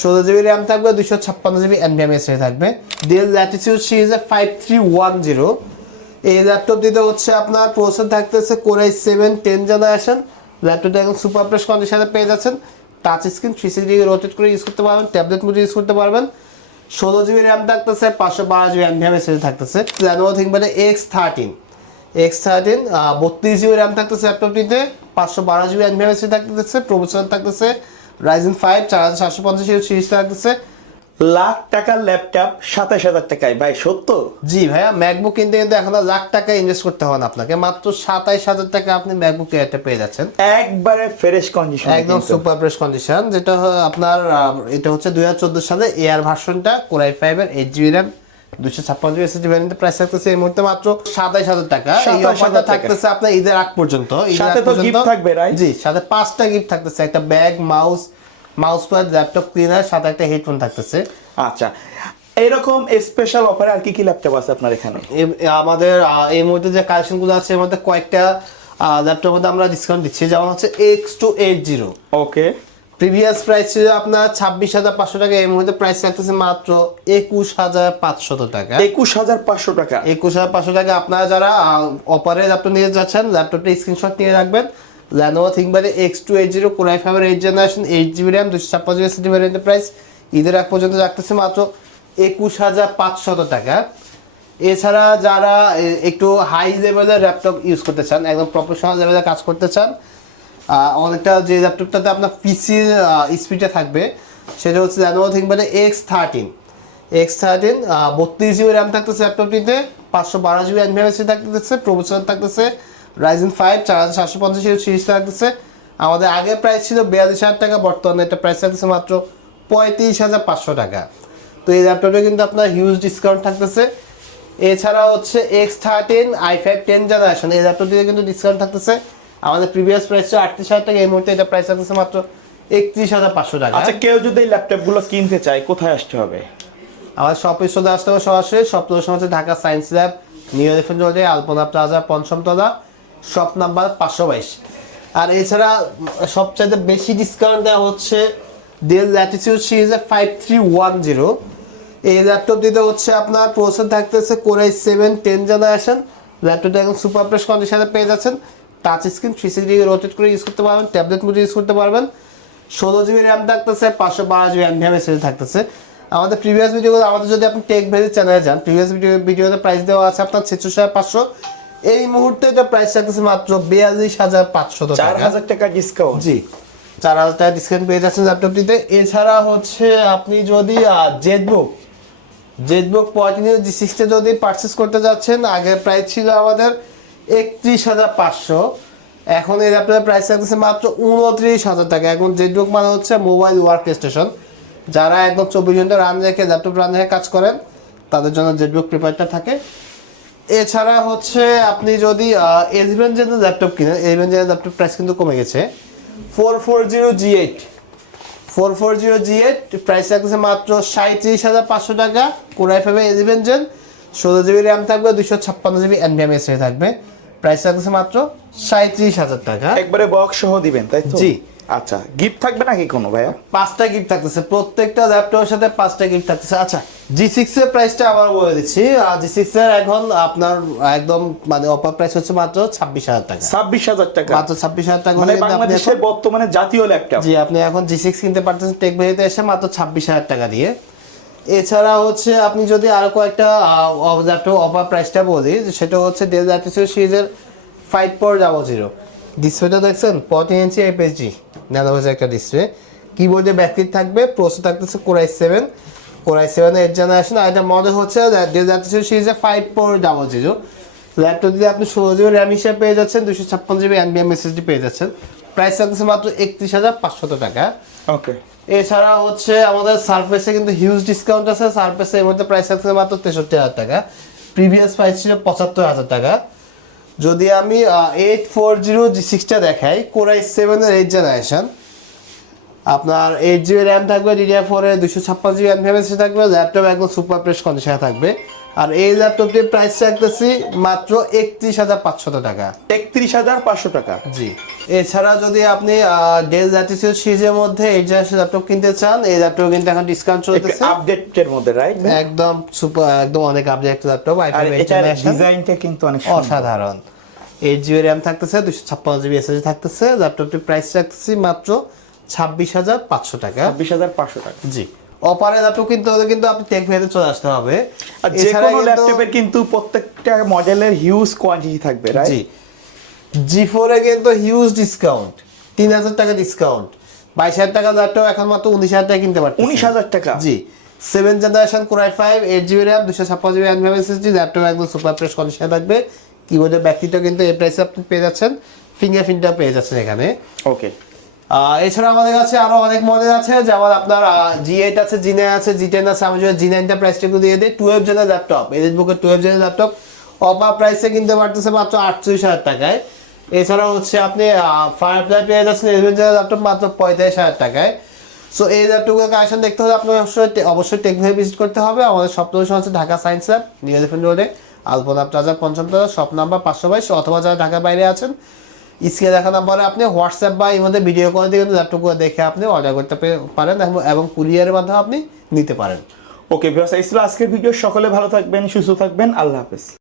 ষোলো GB RAM থাকবে দুশো ছাপ্পান্ন জিবি এনভিএমএস থাকবে। ডেল ল্যাটিটিউড সিরিজের ফাইভ থ্রি ওয়ান জিরো এই ল্যাপটপ দিতে হচ্ছে আপনার প্রসেসর থাকতেছে কোরাই সেভেন টেন জেনারেশন ল্যাপটপটা এখন সুপার প্রেস কন্ডিশনে পেয়ে যাচ্ছেন। Touch screen three sixty rotate করে ইউজ করতে পারবেন ট্যাবলেট মোডে ইউজ করতে পারবেন। ষোলো জিবি র্যাম থাকতেছে, পাঁচশো বারো জিবি এনভিএম এসে থাকতেছে। Lenovo ThinkPad X thirteen X thirteen বত্রিশ জিবি র্যাম থাকতেছে ল্যাপটপটিতে পাঁচশো বারো জিবি এনভিএম এসে থাকতেছে প্রফেসর থাকতেছে রাইজেন ফাইভ চার হাজার সাতশো পঞ্চাশ সিরিজ থাকতেছে। লাখ টাকার ল্যাপটপ সাতাশ হাজার টাকায়। ভাই সত্য? জি ভাইয়া ম্যাকবুক কিনতে কিন্তু এখন লাখ টাকা ইনভেস্ট করতে হবে আপনাকে। মাত্র সাতাইশ হাজার টাকা আপনি ম্যাকবুক এয়ারটা পেয়ে যাচ্ছেন। একবারে ফ্রেশ কন্ডিশন একদম সুপার প্রেস কন্ডিশন যেটা আপনার এটা হচ্ছে দুই হাজার চোদ্দ সালে এয়ার ভার্সনটা কোরাই ফাইভের এইট জিবি র্যাম দুশো ছাপ্পান্ন জিবি এসএসডি ভ্যারিয়েন্টের প্রাইস থাকতেছে এই মুহূর্তে মাত্র সাতাইশ হাজার টাকা। এই অফারটা থাকতেছে আপনার ঈদের আগ পর্যন্ত। সাথে তো gift থাকবে? জি সাথে পাঁচটা গিফট থাকতেছে। একটা bag mouse mouse pad laptop cleaner সাথে একটা হেডফোন থাকতেছে। আচ্ছা এরকম স্পেশাল অফার আর কি কি ল্যাপটপ আছে আপনার এখানে? আমাদের এই মুহূর্তে যে কালেকশনগুলো আছে এর মধ্যে কয়েকটা ল্যাপটপের মধ্যে আমরা ডিসকাউন্ট দিচ্ছি। যেমন হচ্ছে X two eight zero okay previous price ছিল আপনার ছাব্বিশ হাজার পাঁচশো টাকা এই মুহূর্তে প্রাইস থাকতেছে মাত্র একুশ হাজার পাঁচশত টাকা। একুশ হাজার পাঁচশো টাকা? একুশ হাজার পাঁচশো টাকা আপনারা যারা অপারে ল্যাপটপ নিয়ে যাচ্ছেন ল্যাপটপটা স্ক্রিনশট নিয়ে রাখবেন। X two eight zero core i ফাইভের eight generation eight GB RAM দুশো ছাপ্পান্ন জিবি সিটি ভ্যারিয়েন্টের প্রাইস ঈদের আগ পর্যন্ত রাখতেছে মাত্র একুশ হাজার পাঁচশত টাকা। এছাড়া যারা একটু হাই লেভেলের ল্যাপটপ ইউজ করতে চান, একদম প্রফেশনাল লেভেলে কাজ করতে চান অনেকটা যে ল্যাপটপটাতে আপনার পিসির স্পিডে থাকবে, সেটা হচ্ছে Lenovo ThinkPad X thirteen X thirteen বত্রিশ জিবি র্যাম থাকতেছে ল্যাপটপটিতে পাঁচশো বারো জিবি এনভিএমএসি থাকতেছে প্রফেসর থাকতেছে রাইজেন ফাইভ চার হাজার সাতশো পঞ্চাশ সিরিজ থাকতেছে আমাদের আগের প্রাইস ছিল বিয়াল্লিশ হাজার টাকা বর্তমানে এটা প্রাইস থাকতেছে মাত্র পঁয়ত্রিশ হাজার পাঁচশো টাকা। তো এই ল্যাপটপে কিন্তু আপনার হিউজ ডিসকাউন্ট থাকতেছে। এছাড়া হচ্ছে X thirteen I five ten generation এই ল্যাপটপটিতে কিন্তু ডিসকাউন্ট থাকতেছে। আমাদের প্রিভিয়াস প্রাইস ছিল আটত্রিশ হাজার টাকা এই মুহূর্তে এটা প্রাইস থাকতেছে মাত্র একত্রিশ হাজার পাঁচশো টাকা। আচ্ছা কেউ যদি এই ল্যাপটপগুলো কিনতে চায় কোথায় আসতে হবে? আমাদের শপের সাথে আসতে হবে সরাসরি। শপ লোকেশন হচ্ছে Dhaka science lab new elephant রোডে আলপনা প্লাজা পঞ্চমতলা শপ নাম্বার পাঁচশো বাইশ। আর এছাড়া সবচাইতে বেশি ডিসকাউন্ট দেওয়া হচ্ছে ডেল ল্যাটিটিউড সিরিজের ফাইভ থ্রি ওয়ান জিরো এই ল্যাপটপ দিতে হচ্ছে আপনার প্রসেসর থাকতেছে কোরাই সেভেন টেন জেনারেশন ল্যাপটপটা এখন সুপার প্রেস কন্ডিশনে পেয়ে যাচ্ছেন। Touch screen three sixty rotate করে ইউজ করতে পারবেন ট্যাবলেট মোডে ইউজ করতে পারবেন। ষোলো জিবি র্যাম থাকতেছে, পাঁচশো বারো জিবি এনভিএম এসএস থাকতেছে। আমাদের প্রিভিয়াস ভিডিওগুলো আমাদের যদি আপনি টেক ভেরি চ্যানেলে যান প্রিভিয়াস ভিডিও ভিডিওতে প্রাইস দেওয়া আছে আপনার ছেচল্লিশ হাজার পাঁচশো। এই মুহূর্তে এটা প্রাইস থাকতেছে মাত্র বিয়াল্লিশ হাজার পাঁচশো চার টাকা হাজার টাকা ডিসকাউন্ট জি চার হাজার টাকা ডিসকাউন্ট পেয়ে যাচ্ছেন ল্যাপটপটিতে এছাড়া হচ্ছে আপনি যদি জেটবুক জেটবুক পঁয়ত্রিশ জি সিক্সটা যদি পারচেস করতে যাচ্ছেন আগের প্রাইস ছিল আমাদের একত্রিশ হাজার পাঁচশো। এখন এই ল্যাপটপের প্রাইস থাকতেছে মাত্র উনত্রিশ হাজার টাকা। এখন জেটবুক মানে হচ্ছে মোবাইল ওয়ার্ক স্টেশন যারা একদম চব্বিশ ঘণ্টা রান রেখে ল্যাপটপ রান রেখে কাজ করেন তাদের জন্য জেটবুক প্রিপেয়ারটা থাকে। এছাড়া হচ্ছে আপনি যদি এলিভেন জেনের ল্যাপটপ কিনেন এলিভেন জেনের ল্যাপটপ প্রাইস কিন্তু কমে গেছে। Four four zero G eight four four zero G eight price থাকতেছে মাত্র সাঁত্রিশ হাজার পাঁচশো টাকা। কোরাই ফাইভে এলিভেন জেন ষোলো জিবি র্যাম থাকবে দুশো ছাপ্পান্ন জিবি এনভিএম এসে থাকবে। প্রাইস থাকতেছে মাত্র সাঁত্রিশ হাজার টাকা। একবারে বক্স সহ দিবেন তাই জি। আচ্ছা গিফট থাকবে নাকি কোনো ভাইয়া? পাঁচটা গিফট থাকতেছে প্রত্যেকটা ল্যাপটপের সাথে পাঁচটা গিফট থাকতেছে। আচ্ছা জি সিক্স এর প্রাইসটা আবার বলে দিচ্ছি। জি সিক্স এর এখন আপনার একদম মানে অফার প্রাইস হচ্ছে মাত্র ছাব্বিশ হাজার টাকা। ছাব্বিশ হাজার টাকা। মাত্র ছাব্বিশ হাজার টাকা মানে বাংলাদেশের বর্তমানে জাতীয় ল্যাপটপ জি আপনি এখন জি সিক্স কিনতে পারতেছেন টেক ভেরিতে এসে মাত্র ছাব্বিশ হাজার টাকা দিয়ে। এছাড়া হচ্ছে আপনি যদি আরও কয়েকটা ল্যাপটপ অফার প্রাইসটা বলি সেটা হচ্ছে ডেল ল্যাটিসিও সিরিজের ফাইভ ফোর ডাবল জিরো ডিসপ্লেটা দেখছেন? ফর্টি ইঞ্চি এপিএসজি ন্যানো একটা ডিসপ্লে কিবোর্ডে ব্যাটারি থাকবে প্রসেসর থাকতেছে core i seven core i seven eight generation আর এটা মডেল হচ্ছে ডেল ল্যাটিসিও সিরিজের five four double zero laptop দিয়ে আপনি ষোলো জিবি র্যাম হিসেবে পেয়ে যাচ্ছেন দুশো ছাপ্পান্ন জিবি এনবিএম এসএসডি পেয়ে যাচ্ছেন। প্রাইস থাকতেছে মাত্র একত্রিশ হাজার পাঁচশত টাকা। ওকে এছাড়া হচ্ছে আমাদের সারফেসে কিন্তু হিউজ ডিসকাউন্ট আছে। সারফেসে এর মধ্যে প্রাইস থাকছে মাত্র তেষট্টি হাজার টাকা। প্রিভিয়াস প্রাইস ছিল পঁচাত্তর হাজার টাকা। যদি আমি এইট ফোর জিরো সিক্সটা দেখাই কোরাই সেভেনের এইট জেনারেশন আপনার এইট জিবি র্যাম থাকবে ডিডিআর ফোর দুশো ছাপ্পান্ন জিবি এনভিএমএসি থাকবে ল্যাপটপ একদম সুপার প্রেস কন্ডিশনে থাকবে। আর এই ল্যাপটপটির প্রাইস রাখতেছি মাত্র একত্রিশ হাজার পাঁচশত টাকা। একত্রিশ হাজার পাঁচশো টাকা। জি। এছাড়া যদি আপনি ডেল ল্যাটিটিউড সিরিজের মধ্যে এই জেনারেশন ল্যাপটপ কিনতে চান এই ল্যাপটপ কিন্তু এখন ডিসকাউন্ট চলতেছে। আপডেটের মধ্যে রাইট একদম সুপার একদম অনেক আপডেট ল্যাপটপ জেনারেশন ডিজাইনটা কিন্তু অনেক অসাধারণ। এইট জিবি র্যাম থাকতেছে দুশো ছাপ্পান্ন জিবি এসএসডি থাকতেছে ল্যাপটপটির প্রাইস রাখতেছি মাত্র ছাব্বিশ হাজার পাঁচশো টাকা। ছাব্বিশ হাজার পাঁচশো টাকা। জি। অপারের ল্যাপটপ কিনতে হলে কিন্তু আপনি টেক ভেদে চলে আসতে হবে। আর যে কোনো ল্যাপটপের কিন্তু প্রত্যেকটা মডেলের হিউজ কোয়ান্টিটি থাকবে জি। জি ফোরে কিন্তু হিউজ ডিসকাউন্ট তিন হাজার টাকা ডিসকাউন্ট বাইশ হাজার টাকা ল্যাপটপ এখন মাত্র উনিশ হাজার টাকা কিনতে পারছেন উনিশ হাজার টাকা? জি। Seven generation core i five eight GB RAM দুশো ছাপ্পান্ন জিবি এনভিএম এসএসডি ল্যাপটপ একদম সুপার প্রেস কন্ডিশনে থাকবে। কিবোর্ডের ব্যাকটিটা কিন্তু এই প্রাইসে আপনি পেয়ে যাচ্ছেন। ফিঙ্গারপ্রিন্টটা পেয়ে যাচ্ছেন এখানে। ওকে এছাড়া আমাদের কাছে আরও অনেক মডেল আছে, যেমন আপনার জি এইট আছে জি নাইন আছে জি টেন আছে, আমি যদি জি নাইনটা প্রাইসটা একটু দিয়ে দিই টুয়েলভ জেনের ল্যাপটপ এদের বুকের টুয়েলভ জেনের ল্যাপটপ অফার প্রাইসে কিনতে পারতেছে মাত্র আটচল্লিশ হাজার টাকায়। এছাড়াও হচ্ছে আপনি ফায়ার প্লাই পেয়ে যাচ্ছেন ইলেভেন জেনের ল্যাপটপ মাত্র পঁয়তাল্লিশ হাজার টাকায়। সো এই ল্যাপটপগুলো কালেকশন দেখতে হলে আপনাকে অবশ্যই অবশ্যই টেকভাবে ভিজিট করতে হবে। আমাদের সপ্তাহ হচ্ছে Dhaka science lab new elephant রোডে আলপনা প্লাজা পঞ্চম তলা শপ নাম্বার পাঁচশো বাইশ, অথবা যারা ঢাকার বাইরে আছেন স্ক্রিনে দেখা পরে আপনি হোয়াটসঅ্যাপ বা এই মধ্যে ভিডিও কল দিয়ে কিন্তু ল্যাপটপগুলো দেখে আপনি অর্ডার করতে পারেন এবং- এবং কুরিয়ারের মাধ্যমে আপনি নিতে পারেন। ওকে ভিউয়ার্স এই ছিল আজকের ভিডিও সকলে ভালো থাকবেন, সুস্থ থাকবেন। আল্লাহ হাফেজ।